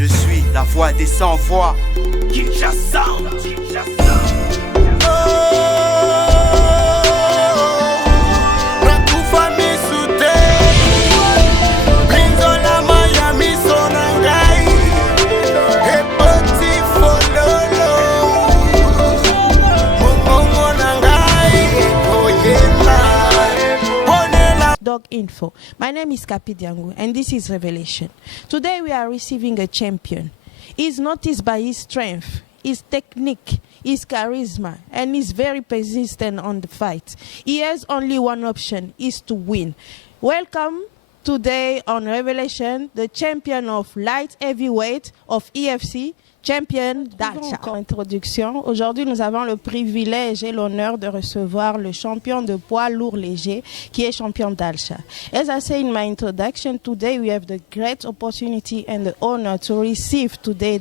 Je suis la voix des sans-voix. Kinshasa. Dog Info. My name is Kapi Diangu and this is Revelation. Today we are receiving a champion. He's noticed by his strength, his technique, his charisma, and he's very persistent on the fight. He has only one option, is to win. Welcome today on Revelation, the champion of light heavyweight of EFC, champion Dalcha. Introduction. Aujourd'hui, nous avons le privilège et l'honneur de recevoir le champion de poids lourd léger qui est champion Dalcha. As I say in my introduction, today we have the great opportunity and the honor to receive today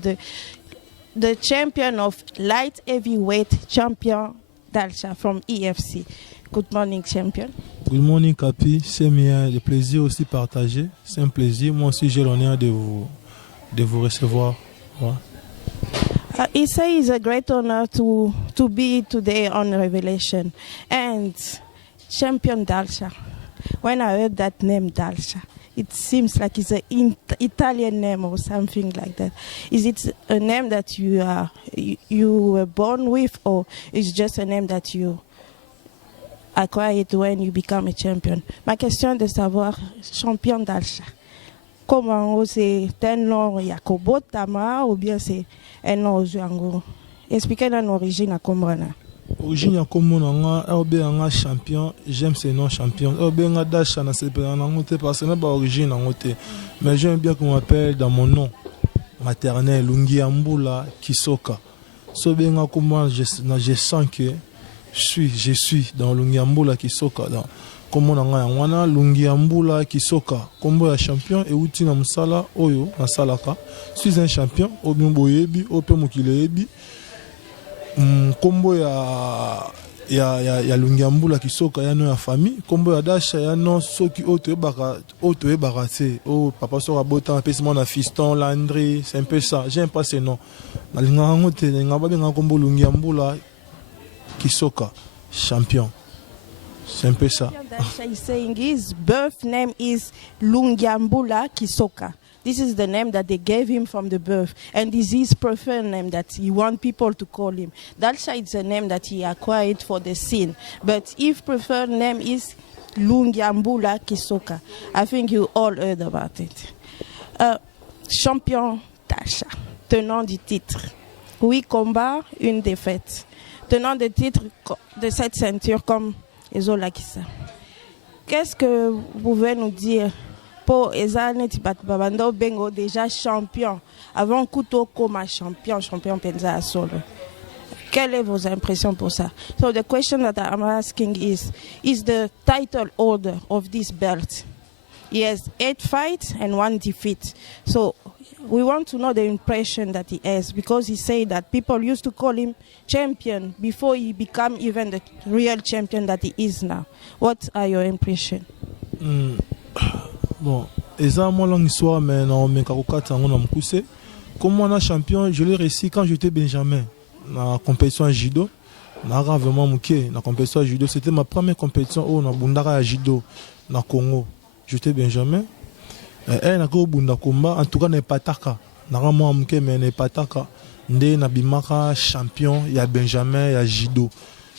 the champion of light heavyweight, champion Dalcha from EFC. Good morning, champion. Good morning, Kapi. C'est le plaisir aussi partagé. C'est un plaisir. Moi aussi, j'ai l'honneur de vous recevoir. Ouais. He says it's a great honor to be today on Revelation. And champion Dalcha. When I heard that name Dalcha, it seems like it's an Italian name or something like that. Is it a name that you were born with, or is just a name that you acquired when you become a champion? Ma question est de savoir, champion Dalcha, comment c'est un nom Yakobo Tama ou bien c'est un nom Ozuango? Expliquez notre origine à comprendre. Origine à comprendre, un champion, j'aime ce nom champion. Un Dalcha, c'est parce que c'est pas origine en côté. Mais j'aime bien qu'on m'appelle dans mon nom maternel, Lungiambula Kisoka. So bien comment je sens que je suis dans Lungiambula Kisoka. Comme on a wana Lungiambula Kisoka, combo ya champion et outi na musala oyo na salaka. Suis un champion, obi boyebi, ope mukilebi. Combo ya Lungiambula Kisoka ya no ya famille, combo ya Dalcha ya no soki oto e barate. Oh papa sera botan pesement na fiston Landry, c'est un peu ça. J'aime pas ces noms. Na linga ngote ngaba benga combo Lungiambula Kisoka, champion. C'est un peu ça. He's saying his birth name is Lungiambula Kisoka. This is the name that they gave him from the birth. And this is his preferred name that he wants people to call him. Dalcha is a name that he acquired for the scene. But his preferred name is Lungiambula Kisoka. I think you all heard about it. Champion Dalcha, tenant du titre. 8 combats, 1 défaite. Tenant du titre de cette ceinture comme Ezola Kissa. Qu'est-ce que vous pouvez nous dire pour Ezane Tibatbabando Bengo déjà champion avant Kuto comme champion Penza Solo? Quelles sont vos impressions pour ça? So the question that I'm asking is the title order of this belt? He has 8 fights and 1 defeat. So we want to know the impression that he has, because he said that people used to call him champion before he became even the real champion that he is now. What are your impressions? Bon, c'est une longue histoire, mais non, mais comme on a champion, je l'ai réussi quand j'étais Benjamin, dans la compétition à judo. Vraiment mouké, la compétition à judo, c'était ma première compétition au Bundara à judo, dans Congo. J'étais Benjamin. Na ko bunda komba en tout cas n'est pas taka na ramo amke mais n'est pas taka ndé na bimaka champion ya Benjamin ya judo.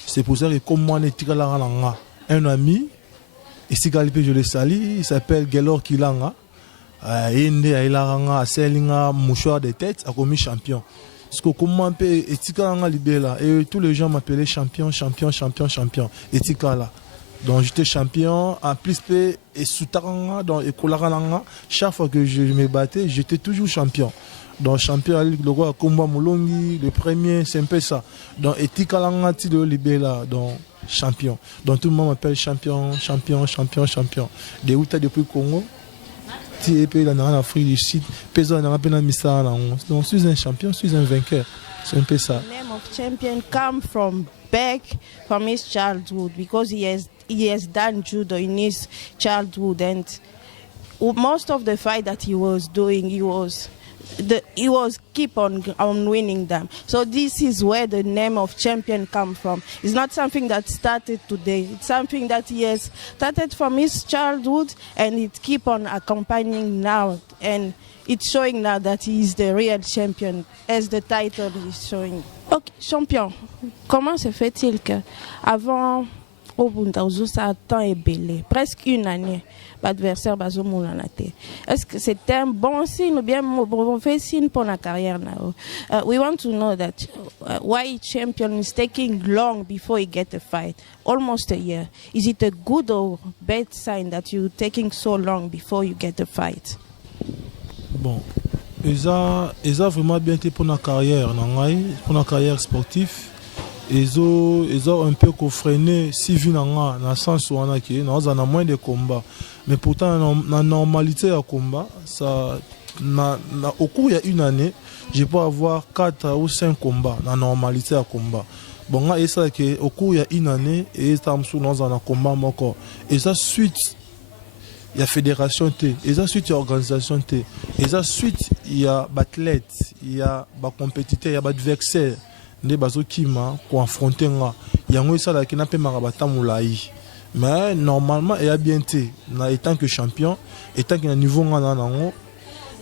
C'est pour ça que comme moi n'étais là nga un ami ici Galipe je le salue, il s'appelle Gelor Kilanga. Inde aila nga selinga mouchoir de tête a commis champion. Parce que comment on peut etika nga libela et tous les gens m'appelaient champion etika là. Donc j'étais champion, en plus et soutaranga dans Ekolaranga, chaque fois que je me battais, j'étais toujours champion. Donc champion à le roi Komba Mulongi, le premier, c'est un peu ça. Donc Etikalanga ti de Libela, donc champion. Donc tout le monde m'appelle champion. Des Outa depuis Congo, ti pays dans l'Afrique du Sud, pesant dans la Missa. Donc je suis un champion, je suis un vainqueur. C'est un peu ça. The name of champion come from his childhood, because he has done judo in his childhood, and most of the fight that he was doing, he was he was keep on winning them. So this is where the name of champion come from. It's not something that started today. It's something that he has started from his childhood, and it keep on accompanying now. And it's showing now that he is the real champion, as the title is showing. Ok, champion, comment se fait-il que avant Obunda ça a tant ébélé, presque une année, l'adversaire Bazoumoulanate. Est-ce que c'est un bon signe ou bien mauvais signe pour la carrière now? We want to know that why champion is taking long before he get a fight, almost a year. Is it a good or bad sign that you're taking so long before you get a fight? Bon, ça vraiment bien été pour la carrière, pour la carrière sportive. Ils ont un peu freiné si vite dans le sens où on a moins de combats. Mais pourtant, la normalité à combat, au cours d'une année, je peux avoir 4 ou 5 combats, la normalité à combat. Bon, et ça, au cours d'une année, et ça, dans un combat encore. Et ça, suite, il y a fédération, et ça, suite, il y a organisation, et ça, suite, il y a athlète, il y a compétiteur, il y a adversaire. Nde bazokima ko affronter nga yango esala ki na pe marabata mulai mais normalement il y a bien été na étant que champion étant que na niveau nga nango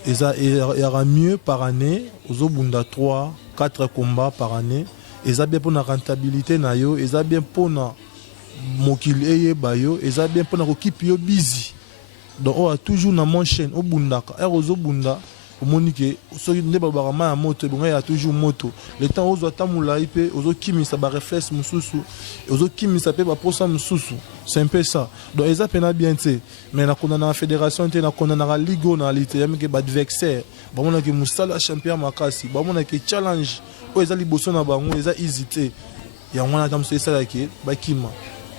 eza il y aura mieux par année aux bunda 3 4 combats par année eza bien pour la rentabilité na yo eza bien pour na mokili eye bayo eza bien pour na ko keep yo busy donc on a toujours na mon chaîne au bunda ka aux bunda Monique, ceux qui ne pas ma moto, il y a toujours moto. Le temps où tamula ipe, aux kimi ça ba réflexe mususu, aux kimi ça peut pas pour ça mususu. C'est un peu ça. Donc ils appellent bien té, mais na kona na fédération té na kona na ligo na lité, yami ke ba adversaire, ba mona ke musala champion makasi, ba mona ke challenge, o ezali boso na bango, eza hésité. Ya mona tam c'est ça qui ba kima.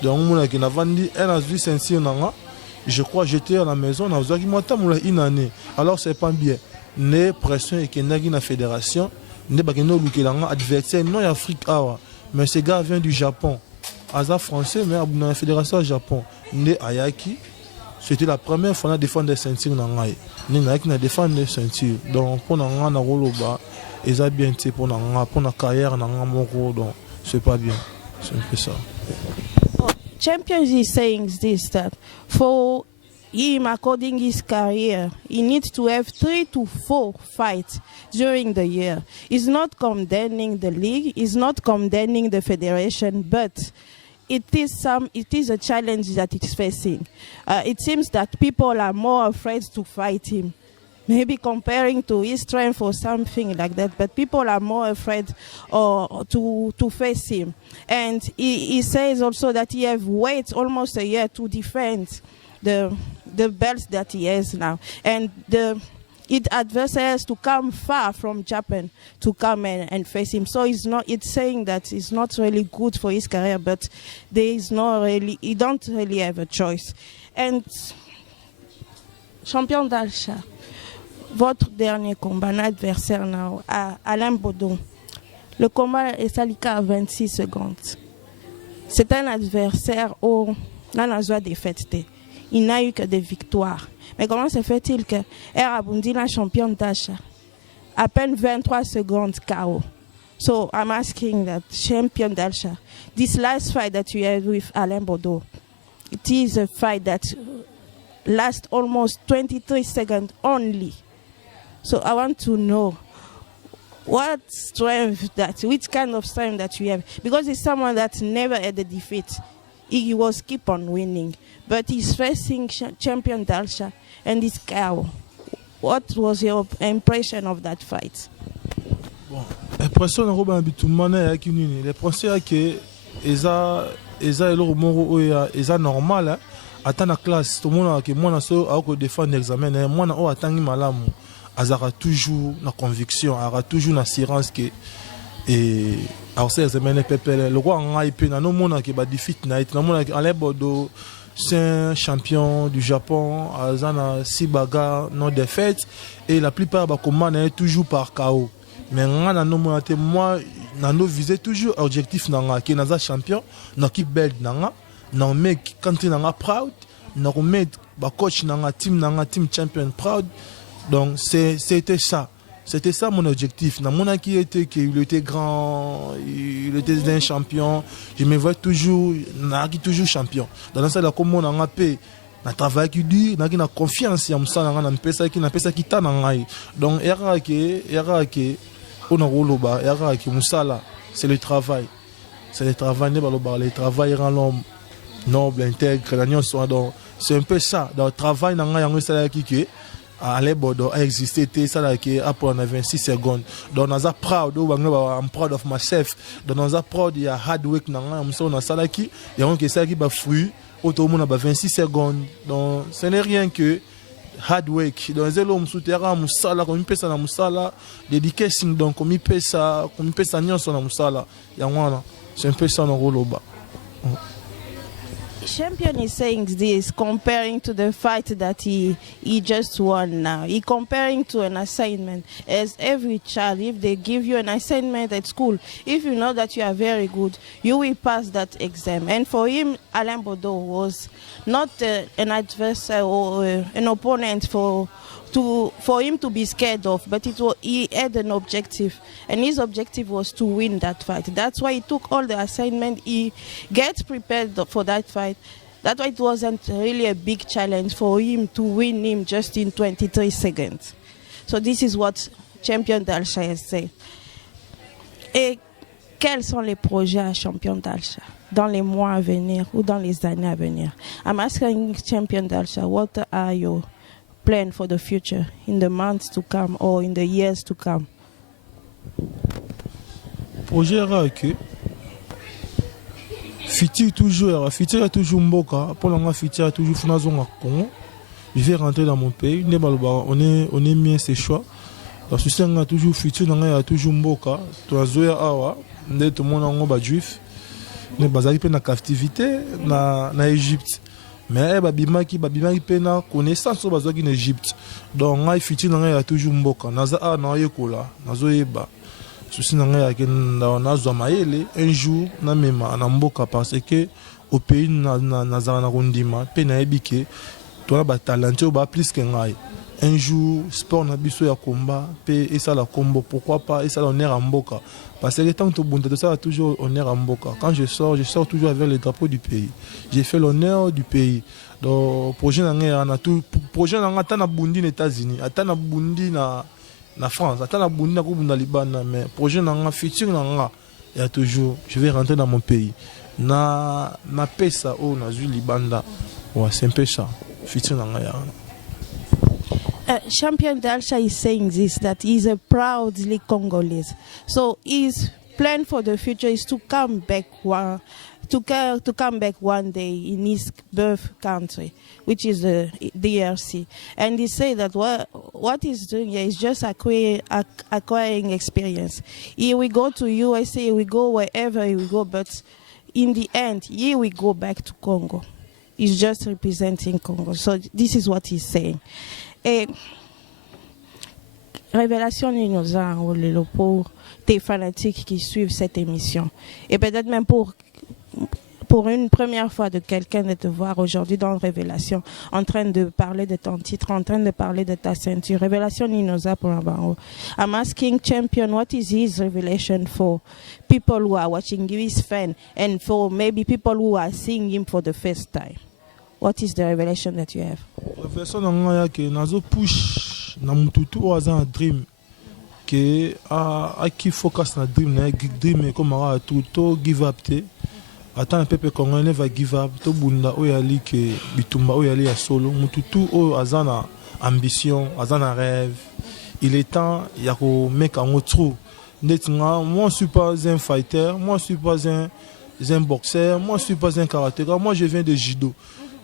Donc mona ke na vandi, elle a vu ceinture nanga. Je crois j'étais à la maison, na zaki moi tamula une année. Alors c'est pas bien. Ne pression et que nagi na fédération ne bageno lukelanga adversaire non Afrique awa mais ce gars vient du Japon aza français mais dans la fédération Japon ne ayaki c'était la première fois na défendre des ceintures na ngai ne naki na défendre des ceintures donc pour na nga na roloba eza bien té pour na nga pour na carrière na nga moko donc c'est pas bien c'est un peu ça. Champions is saying this that for him, according his career, he needs to have 3 to 4 fights during the year. He's not condemning the league, he's not condemning the federation, but it is a challenge that he's facing. It seems that people are more afraid to fight him. Maybe comparing to his strength or something like that, but people are more afraid to face him. And he says also that he has waited almost a year to defend the belts that he has now, and it adversaries to come far from Japan to come and face him. So it's saying that it's not really good for his career, but he don't really have a choice. And champion d'Alcha, votre dernier combat, l'adversaire now, Alain Baudon. Le combat est salika à 26 secondes. C'est un adversaire où on a joie défaite. Il n'a eu que des victoires. Mais comment se fait-il que Erabundi, la championne d'Acha, à peine 23 secondes KO? So I'm asking that champion d'Acha, this last fight that you had with Alain Baudon, it is a fight that lasts almost 23 seconds only. So I want to know which kind of strength that you have, because it's someone that never had a defeat. He was keep on winning, but he's facing champion d'Alcha and he's KO. What was your impression of that fight? Bon, l'impression de Robin Bitumana est qu'une l'impression que eza eloro moko eza normal ata na classe tout monde que moi na so ako défendre examen moi na o atangi malamu azara toujours na conviction aura toujours na assurance que et alors c'est examen pepele le roi ngai pe na no mona ke ba defeat na it na mona Alain Baudon c'est un champion du Japon azana 6 bagarres non défaites et la plupart ba combat est toujours par KO. Mais moi nano visé toujours objectif nanga qui naza champion na ki belt nanga na make country nanga proud na make ba coach nanga team champion proud. Donc c'était ça C'était ça mon objectif. Dans mon acquis était qu'il était grand, il était un champion. Je me vois toujours champion. Dans ça, là, comme on a paix, na travail qui dure, na confiance en ça, na pesa qui ta na ngai. Donc era ke on a roloba, era ke musala, c'est le travail. C'est le travail le travail rend l'homme noble, intègre, l'agnon soit donc c'est un peu ça. Dans le travail na ngai yango ça qui à l'ebodo a existé ça là qui après on a 26 secondes. Donc on a proud, I'm proud of myself. Donc on a proud il y a hard work na ngai on a ça là qui il y a un qui ça qui ba fruit auto monde ba 26 secondes. Donc ce n'est rien que hard work. Donc zelo msutera musala comme pesa na musala dedication donc comme pesa nyonso na musala ya wana c'est un peu ça no roloba. Champion is saying this, comparing to the fight that he just won now. He comparing to an assignment. As every child, if they give you an assignment at school, if you know that you are very good, you will pass that exam. And for him, Alain Baudot was not an adversary or an opponent for him to be scared of, but he had an objective, and his objective was to win that fight. That's why he took all the assignment. He gets prepared for that fight. That's why it wasn't really a big challenge for him to win him just in 23 seconds. So this is what Champion Dalcha has said. Et quels sont les projets à Champion Dalcha dans les mois à venir ou dans les années à venir? I'm asking Champion Dalcha, what are your plan for the future in the months to come or in the years to come? Projet que futur toujours mboka pour la futur toujours funazonga Congo. Je vais rentrer dans mon pays, on est mis ces choix. Parce que c'est toujours futur nanga toujours mboka, tozoya awa nde tout monde ngo ba juif. Ne bazali pe na captivité na Égypte. Mais babimaki pe na connaissance au bazaki en Égypte. Donc ngai fiti nanga ya toujours mboka naza na yekola nazoyeba souci nanga ya kenda nazo maele un jour na mema na mboka parce que au pays nazana na kondima pe na ebike toi ba talenté ba plus que ngai un jour sport na biso ya combat pe et ça la combo pourquoi pas et ça honneur en mboka parce que tant que bonde ça a toujours honneur en mboka quand je sors toujours avec le drapeau du pays j'ai fait l'honneur du pays donc projet nanga na tout projet nanga ta na bundi aux États-Unis ata na bundi na France ata na bundi na ko bunda Liban mais projet nanga futur nanga il y a toujours je vais rentrer dans mon pays na pesa o na zu Libanda ouais c'est un peu ça futur nanga ya. Champion Dalcha is saying this, that he's a proudly Congolese. So his plan for the future is to come back one day in his birth country, which is the DRC. And he said that what he's doing here is just acquiring experience. Here we go to USA, we go wherever we go, but in the end, here we go back to Congo. He's just representing Congo. So this is what he's saying. Et révélation nous a pour tes fanatiques qui suivent cette émission et peut-être même pour une première fois de quelqu'un de te voir aujourd'hui dans Révélation en train de parler de ton titre, en train de parler de ta ceinture. Révélation nous a pour un. I'm asking Champion, what is his revelation for people who are watching you, his fan, and for maybe people who are seeing him for the first time? What is the revelation that you have? Revelation nanga que nazo push na mututu oza dream que a qui focus na dream comme ara tout give up te attends peuple congolais va give up to bunda oyali que bitumba oyali ya solo mututu o azana ambition azana rêve il est temps ya ko make un trou netinga moi je suis pas un fighter moi je suis pas un boxeur moi je suis pas un karatéka moi je viens de judo.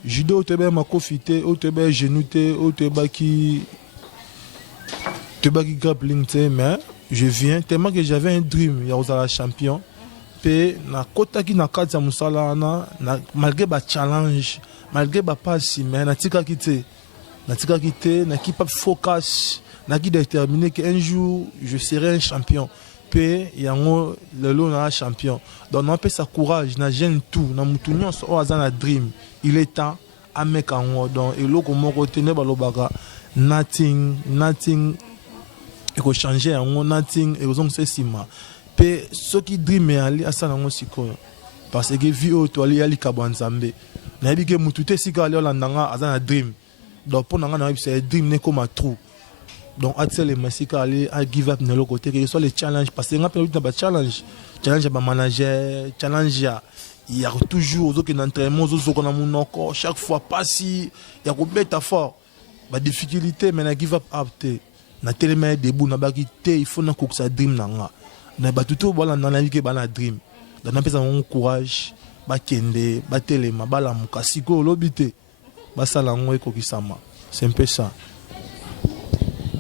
Judo tebe makofite o tebe genouté o tebe qui grappling mais je viens tellement que j'avais un dream ya ozala champion pe na kota ki na kati ya musala na malgré ba challenge malgré ba passe mais na tika kité na ki pas focus na ki déterminé que un jour je serai un champion pe yango lelo na champion donc on peut sa courage na jeune tout na mutu nyonso o azana dream il est temps à mettre en ordre donc et l'autre mot retenir balobaka nothing et ko changer en nothing et ozong se sima pe ce qui dream ali asala ngo sikoyo parce que vie au to ali ali kabwanzambe na bi ke mutute sika ali olandanga azana dream donc pour nanga na c'est dream ne comme trou donc atele masika ali a give up na le côté que soit les challenge parce que nga pe ba challenge ba manager challenge ya il y a toujours aux entraînements aux qu'on a mon chaque fois pas si il y a complète fort ba difficulté mais na give up te na tellement debout na ba quitter il faut na ko sa dream nanga na ba tout voilà na vie ke ba na dream donc na pesa mon courage ba kende ba telema ba la mukasiko lobité ba sala ngo ekokisama c'est un peu ça.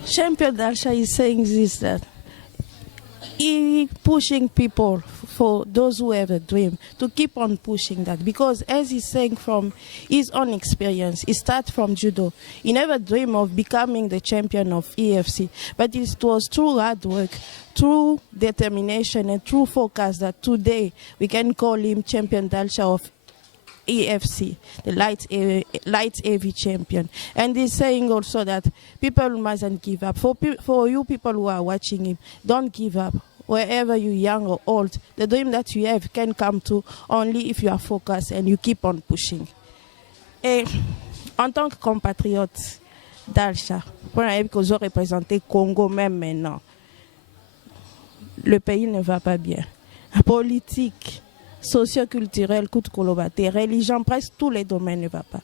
Champion Dalsha is saying this that he pushing people for those who have a dream to keep on pushing that because as he's saying from his own experience, he started from judo. He never dreamed of becoming the champion of EFC, but it was through hard work, through determination and through focus that today we can call him Champion Dalsha of EFC, the light heavy champion. And he's saying also that people mustn't give up. For you people who are watching him, don't give up. Wherever you're young or old, the dream that you have can come true only if you are focused and you keep on pushing. Et en tant que compatriote d'Alsha, pour que je représente Congo même maintenant, le pays ne va pas bien. La politique, socio-culturelle, religion, presque tous les domaines ne va pas.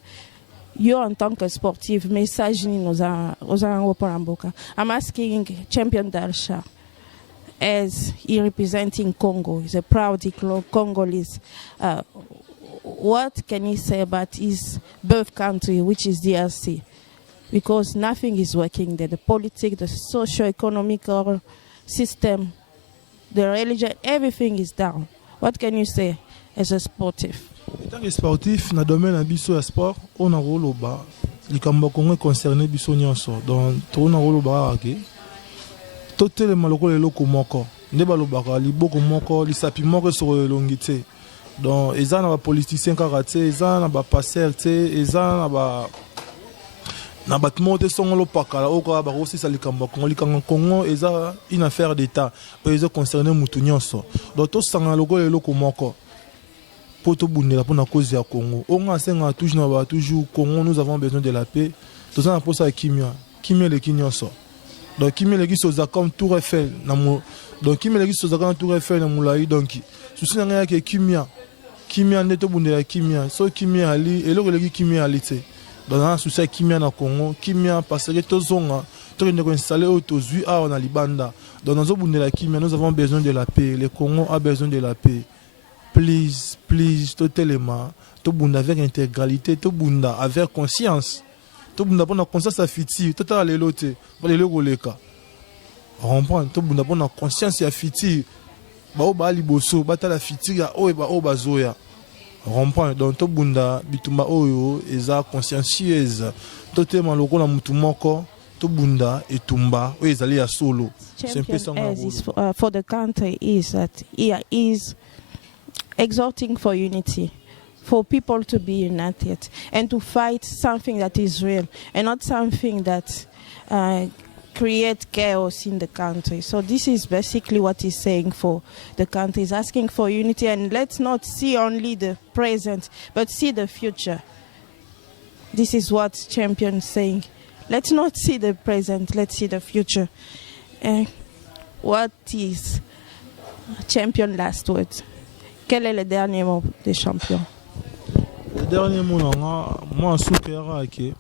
Yo en tant que sportif, message ni nos I'm asking Champion Dalsha as he representing Congo, he's a proud Congolese. What can he say about his birth country, which is DRC? Because nothing is working there. The politics, the socio-economical system, the religion, everything is down. What can you say as a sportif? En tant que sportif, dans le domaine de biso sport, on a rôle bas. Les Cambodgiens concernés biso nyonso. Donc, on a rôle bas que tout le maloko le loko moko. Ne ba lo baka li boko moko, li sapi moko sur longité. Donc, ils ont des politiciens karaté, ils ont des passeurs, ils ont des na battement de son lo pakala o ko ba aussi salikamba Congo eza une affaire d'état ils ont concerné mutu nyonso donc to sanga loko le loko moko poto bundela pona cause ya Congo on a senga toujours Congo nous avons besoin de la paix to ça pour ça kimia le kinyonso donc kimia le kisoza comme Tour Eiffel na mo donc kimia le kisoza comme Tour Eiffel na mulai donc souci na ya ke kimia neto bundela kimia so kimia ali eloko le kimia ali te dans un souci kimia na Congo kimia parce que tozonga to ne ko installer au tozui a on a libanda dans nos bundela kimia nous avons besoin de la paix le Congo a besoin de la paix please totalement to bunda avec intégralité to bunda avec conscience to bunda pour conscience à fiti total les loté pour les leka comprendre to bunda pour conscience ya fiti ba o ba liboso ba ta la fiti ya o e ba o bazoya comprendre donc to bunda bitumba oyo eza consciencieuse totalement lokola mutu moko to bunda etumba o ezali ya solo c'est un peu ça for the country is that he is exhorting for unity, for people to be united and to fight something that is real and not something that create chaos in the country. So this is basically what he's saying for the country. He's asking for unity, and let's not see only the present, but see the future. This is what Champion is saying. Let's not see the present, let's see the future. What is Champion last words? Quel est le dernier mot des champions? Le dernier mot, moi, je suis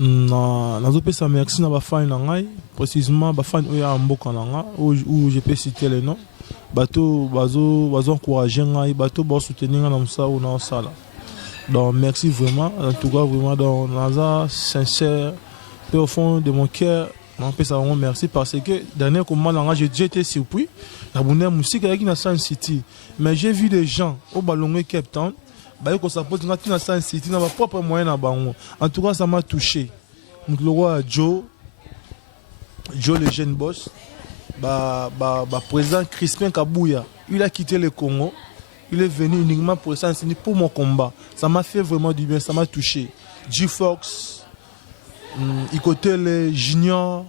nazopesa merci na bafani na ngai précisément bafani oyo ya mboka na nga où je peux citer les noms bato bazo encourager ngai bato ba soutenir na mosala na osala donc merci vraiment en tout cas vraiment donc naza sincère et au fond de mon cœur napesa vraiment merci parce que dernier comment na nga j'ai été surpris na bonne musique avec na Sun City mais j'ai vu des gens au Balongwe Cape Town bah ko suppose na tina Sun City na ba propre moyen na bango en tout cas ça m'a touché le roi Joe le jeune boss président Crispin Kabouya il a quitté le Congo il est venu uniquement pour ça pour mon combat ça m'a fait vraiment du bien ça m'a touché G-Fox il côté les juniors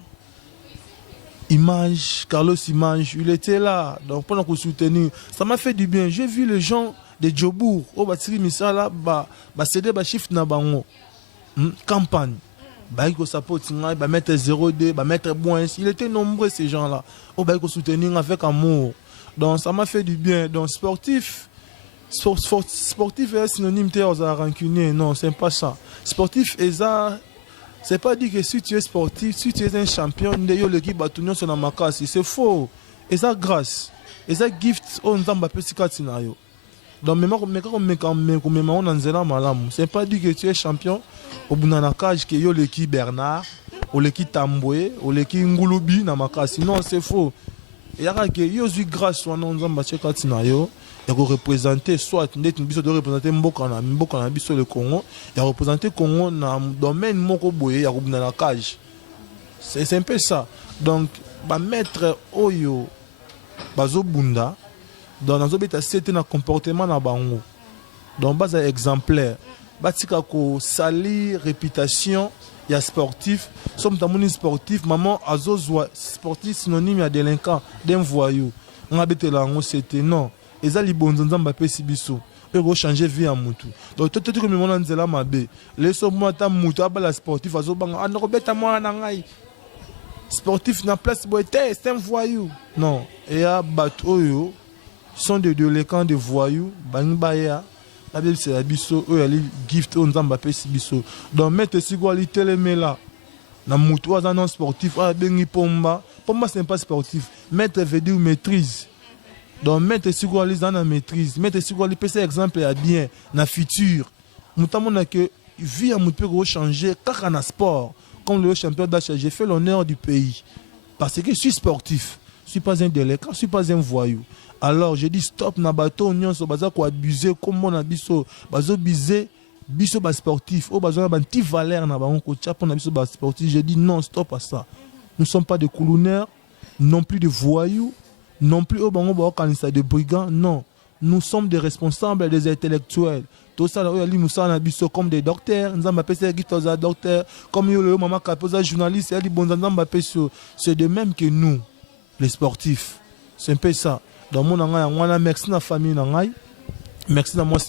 Image, Carlos Image, il était là. Donc pendant qu'on soutenir, ça m'a fait du bien. J'ai vu les gens de Djobourg, au Batiri Misala, céder chiffre na bango. Campagne. Baïko support, mettre 0D, mettre moins. Il était nombreux ces gens-là. Au Baïko soutenir avec amour. Donc ça m'a fait du bien. Donc sportif est synonyme de rancunier. Non, c'est pas ça. Sportif est ça. C'est pas dire que si tu es sportif, si tu es un champion, l'équipe sur la makasi. C'est faux. Et ça grâce. Et ça gift on zamba pesikatina. Donc c'est pas dire que tu es champion au bunanakage que yo l'équipe Bernard, ou l'équipe Tamboué, ou l'équipe Ngulubi na makasi. Non, c'est faux. Et là que yo suis grâce on zamba pesikatina yo. Il faut représenter soit net une biso de représenter mboka na biso le Congo, il représenter Congo dans domaine moko boye ya na la cage. C'est un peu ça. Donc ba mettre oyo bazo bunda dans nazo beta c'était na comportement na bango. Donc base exemplaire. Batika ko sali réputation ya sportif, somme tamoni sportif maman azozwa sportif synonyme ya délinquant, d'un voyou. On a bete la ngo c'était non. Et ça, les bons enfants pesi biso. Ils vont changer vie à mutu. Donc tout comme mon anzela mabe. Les sommes ta mutu abala sportif azo banga. Ah non beta moi nangai. Sportif na place boité, c'est un voyou. Non. Et à batoyo sont de délinquants de voyous. Bang baya. La belle c'est la biso. Eux ali gift on zamba pesi biso. Donc mettre égalité les mela. Na mutu aza non sportif. Ah bengi pomba. Pomba c'est pas sportif. Mettre veut dire maîtrise. Donc, mettre sur dans la maîtrise, mettre sur les PC exemple à bien, dans le futur. Nous avons que vie à mon peu changer, car en sport, comme le champion d'achat, j'ai fait l'honneur du pays. Parce que je suis sportif, je ne suis pas un délinquant, je ne suis pas un voyou. Alors, je dis stop, na bateau, on se base quoi abuser, comme on a biso, bazo biser, biso bas sportif, oh bazo na petit valeur na baon ko tchap on a biso bas sportif. Je dis non, stop à ça. Nous ne sommes pas des coulonneurs, non plus de voyous. Non plus au bango de brigands, non. Nous sommes des responsables, des intellectuels. Tout ça, nous sommes comme des docteurs. Nous sommes des docteurs. Comme le maman qui journaliste, c'est de même que nous, les sportifs. C'est un peu ça. Dans mon anga, merci à la famille. Merci à moi,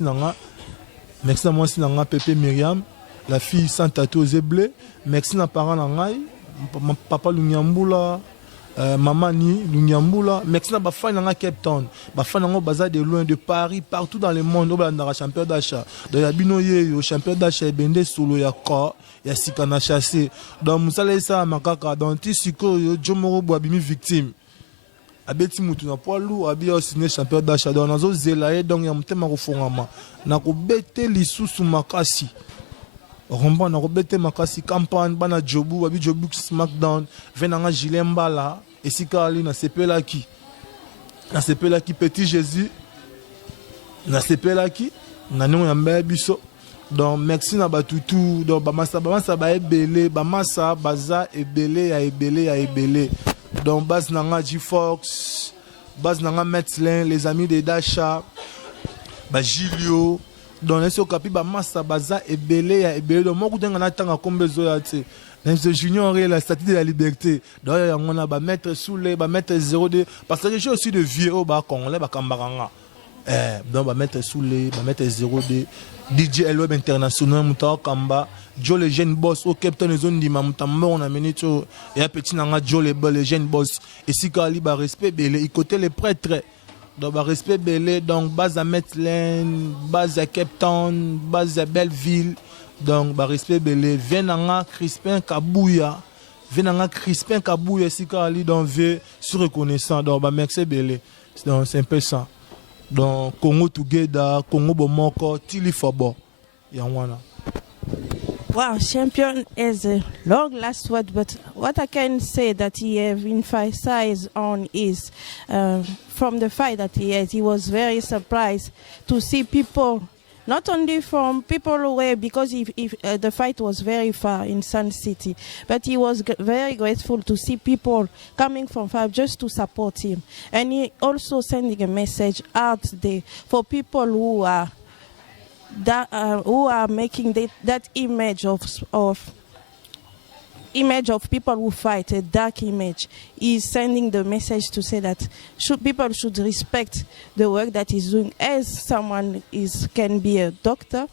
merci à moi, Pépé Myriam, la fille sans tatou Zéblé. Merci à mes parents, papa Lunyambula. Mamani, Lunyambula, merci à Bafan dans Cape Town, Bafan dans Bazar de loin de Paris, partout dans le monde, on a champion d'achat. Dans Yabinoye, au champion d'achat, Bende Solo, Yaka, Yasikana chassé. Dans Moussala Issa Makaka, dans Tissiko, Jomoro Boabimi victime. Abeti Moutou na poilou, Abi aussi champion d'achat. Dans Nazo Zelaye, donc Yamtema Rofongama. Nako bete l'issou sous Makasi. Romba na robete makasi campagne bana jobu abi jobu smackdown venanga Gilembala et sikali na sepelaki petit Jésus na sepelaki na non ya mbe biso. Donc merci na batutu donc bamasa ba ebele bamasa baza ebele ya ebele donc base nanga G-Fox base nanga Metzlin les amis de Dasha ba Gilio. Dans les sokapi ba massa baza ebele ya ebele donc moko denga na tanga kombezo ya te dans ce junior la statue de la liberté donc on a ba mettre sous les ba mettre 0D parce que j'ai aussi de vieux au ba congolais ba kambaranga donc ba mettre sous les ba mettre 0D DJ Elweb international muta kamba Joe le jeune boss au capitaine zone di mamutambo on a mené to et petit nanga Joe le jeune boss et si kali ba respect belé il côté les prêtres. Donc, respect belé, donc base à Metzlin, base à Cape Town, base à Belleville, donc respect belé. Venanga Crispin Kabouya, si Kali donc veut sur reconnaissant, donc merci belé. Donc c'est un peu ça. Donc Congo together, Congo bomoko, Tili Fobo, Yangwana. Wow, champion is a long last word, but what I can say that he have emphasized on is from the fight that he was very surprised to see people, not only from people away, because if the fight was very far in Sun City, but he was very grateful to see people coming from far just to support him. And he also sending a message out there for people who are making that image of image of people who fight, a dark image, is sending the message to say that people should respect the work that he's doing, as someone can be a doctor,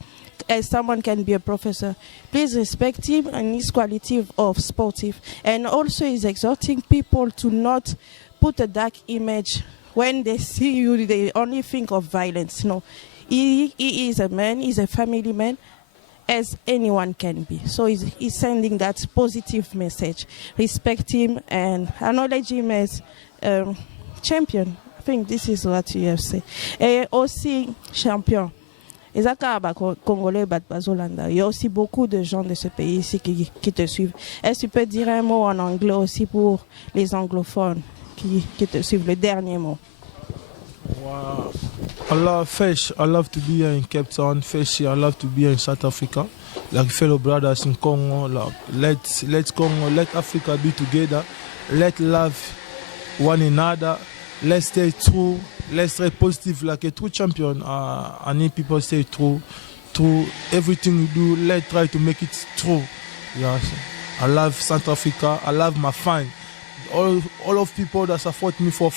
as someone can be a professor. Please respect him and his quality of sportive. And also he's exhorting people to not put a dark image. When they see you, they only think of violence. No, he is a man, he's a family man, as anyone can be. So he's sending that positive message. Respect him and acknowledge him as champion. I think this is what you have said. Et aussi champion. Il y a aussi beaucoup de gens de ce pays ici qui te suivent. Est-ce que tu peux dire un mot en anglais aussi pour les anglophones qui te suivent, le dernier mot? Wow. I love to be here in Cape Town. Fish, I love to be here in South Africa. Like fellow brothers in Congo, like let Congo, let Africa be together. Let love one another. Let's stay true. Let's stay positive like a true champion. I need people to stay true. Through everything we do, let's try to make it true. Yes. I love South Africa. I love my fans. All of people that support me for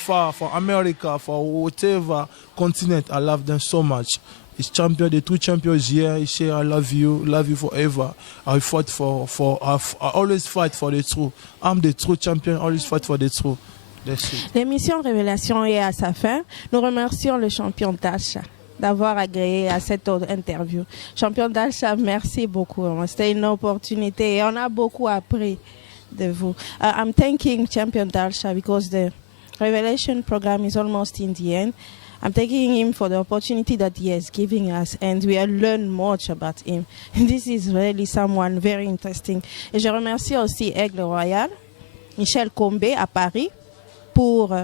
America, for whatever continent, I love them so much. It's champion, the two champions here. He say, I love you forever. I always fight for the truth. I'm the true champion, always fight for the truth. L'émission Révélation est à sa fin. Nous remercions le champion Dalcha d'avoir agréé à cette interview. Champion Dalcha, merci beaucoup. C'était une opportunité et on a beaucoup appris de vous. I'm thanking Champion Dalcha because the Revelation program is almost in the end. I'm thanking him for the opportunity that he is giving us, and we have learned much about him. And this is really someone very interesting. Et je remercie aussi Aigle Royal, Michel Combé à Paris, pour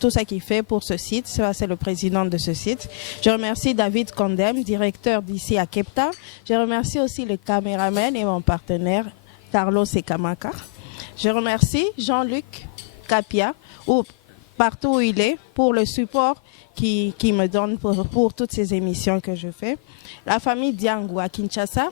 tout ce qu'il fait pour ce site. C'est le président de ce site. Je remercie David Condem, directeur d'ici à Cape Town. Je remercie aussi le caméraman et mon partenaire, Carlos Ekamaka. Je remercie Jean-Luc Capia, partout où il est, pour le support qu'il me donne pour toutes ces émissions que je fais. La famille Diango à Kinshasa,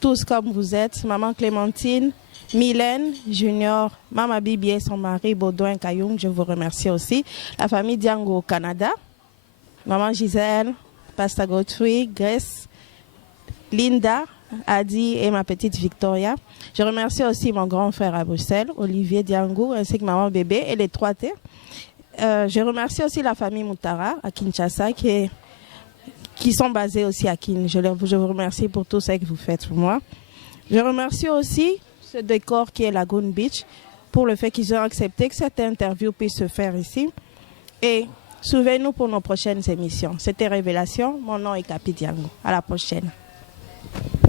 tous comme vous êtes, Maman Clémentine, Mylène, Junior, Maman Bibi et son mari Baudouin Kayoum, je vous remercie aussi. La famille Diango au Canada, Maman Gisèle, Pastor Godfrey, Grace, Linda, Adi et ma petite Victoria. Je remercie aussi mon grand frère à Bruxelles, Olivier Diango, ainsi que Maman Bébé et les 3T. Je remercie aussi la famille Moutara à Kinshasa qui sont basés aussi à Kin. Je vous remercie pour tout ce que vous faites pour moi. Je remercie aussi ce décor qui est Lagoon Beach pour le fait qu'ils ont accepté que cette interview puisse se faire ici. Et suivez-nous pour nos prochaines émissions. C'était Révélation. Mon nom est Capi Diango. À la prochaine.